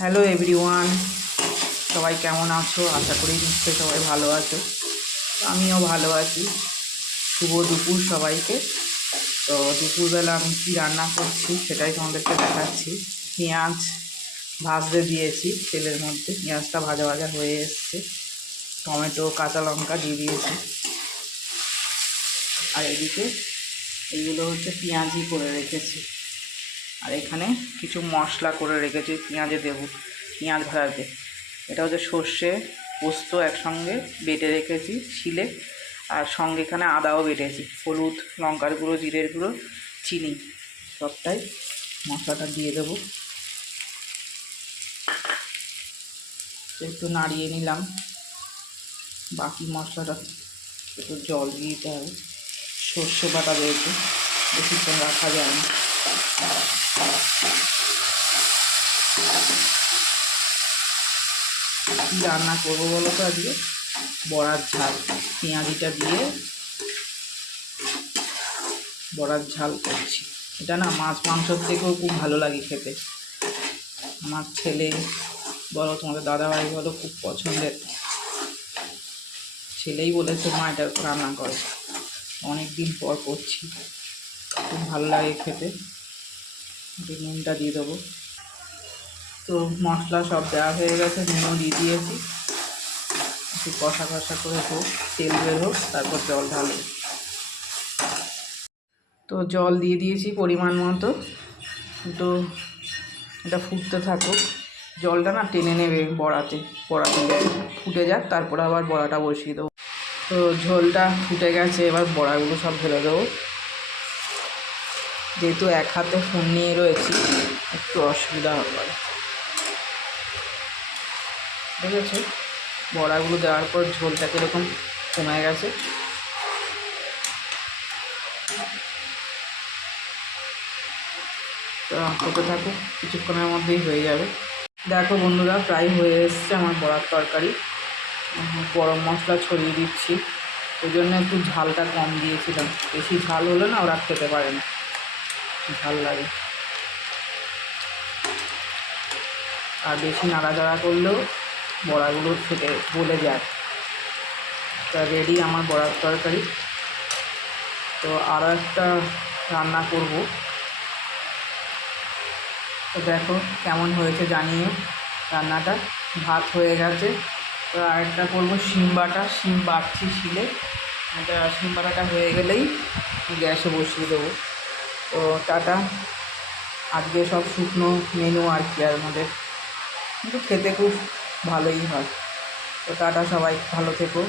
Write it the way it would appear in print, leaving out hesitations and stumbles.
Hello everyone, সবাই কেমন আছো? আশা করি নিশ্চয়ই সবাই ভালো আছো। আমিও ভালো আছি। শুভ দুপুর সবাইকে। তো দুপুরবেলা আমি কী রান্না করছি সেটাই তোমাদেরকে দেখাচ্ছি। পেঁয়াজ ভাজতে দিয়েছি তেলের মধ্যে, পেঁয়াজটা ভাজা ভাজা হয়ে এসছে। টমেটো কাঁচা লঙ্কা দিয়ে দিয়েছি। আর এদিকে এইগুলো হচ্ছে পেঁয়াজি করে রেখেছি। আর এখানে কিছু মশলা করে রেখেছি পেঁয়াজে দেবো, পেঁয়াজ ভাজাতে। এটা হচ্ছে সর্ষে পোস্ত একসঙ্গে বেটে রেখেছি শিলে, আর সঙ্গে এখানে আদাও বেটেছি, হলুদ লঙ্কার গুঁড়ো জিরের গুঁড়ো চিনি সবটাই মশলাটা দিয়ে দেবো। একটু নাড়িয়ে নিলাম। বাকি মশলাটা একটু জল দিয়ে দিতে হবে। সর্ষে বাটা রয়েছে, বেশিক্ষণ রাখা যায় না। কী রান্না করবো বলো তো আজকে? বড়ার ঝাল, পেঁয়াজিটা দিয়ে বড়ার ঝাল করছি। এটা না মাছ মাংসর থেকেও খুব ভালো লাগে খেতে। আমার ছেলে বলো, তোমাদের দাদাভাই বলো, খুব পছন্দের। ছেলেই বলেছে মা এটা রান্না করে। অনেক দিন পর করছি, খুব ভালো লাগে খেতে। নুনটা দিয়ে দেবো। তো মশলা সব দেওয়া হয়ে গেছে, নুনও দিয়ে দিয়েছি। একটু কষা কষা করে হোক, তেল বের হোক, তারপর জল ঢালবো। তো জল দিয়ে দিয়েছি পরিমাণ মতো। তো এটা ফুটতে থাকুক। জলটা না টেনে নেবে বড়াতে ফুটে যাক, তারপর আবার বড়াটা বসিয়ে দেবো। তো ঝোলটা ফুটে গেছে, এবার বড়াগুলো সব ঢেলে দেবো। যেহেতু এক হাতে ফোন নিয়ে রয়েছি, একটু অসুবিধা হবে। ঠিক আছে, বড়াগুলো দেওয়ার পর ঝোলটা কীরকম কমে গেছে। তো হতে থাকুক, কিছুক্ষণের মধ্যেই হয়ে যাবে। দেখো বন্ধুরা, প্রায় হয়ে এসছে আমার বড়ার তরকারি। গরম মশলা ছড়িয়ে দিচ্ছি। ওই জন্য একটু ঝালটা কম দিয়েছিলাম। বেশি ঝাল হলে না ওরা খেতে পারে না, ঝাল লাগে। আর বেশি নাড়াচাড়া করলেও বড়াগুলো ফেটে গলে যায়। তা রেডি আমার বড়ার তরকারি। তো আরও একটা রান্না করব। তো দেখো কেমন হয়েছে জানিও রান্নাটা। ভাত হয়ে গেছে। তো আরেকটা করবো শিম বাটা, শিম বাটছি শিলে। এটা শিম বাটাটা হয়ে গেলেই গ্যাসে বসিয়ে দেবো। তো টাটা। আজকে সব শুকনো মেনু আর কি, আর আমাদের কিন্তু খেতে খুব ভালোই হয়। তো টাটা, সবাই ভালো থেকো।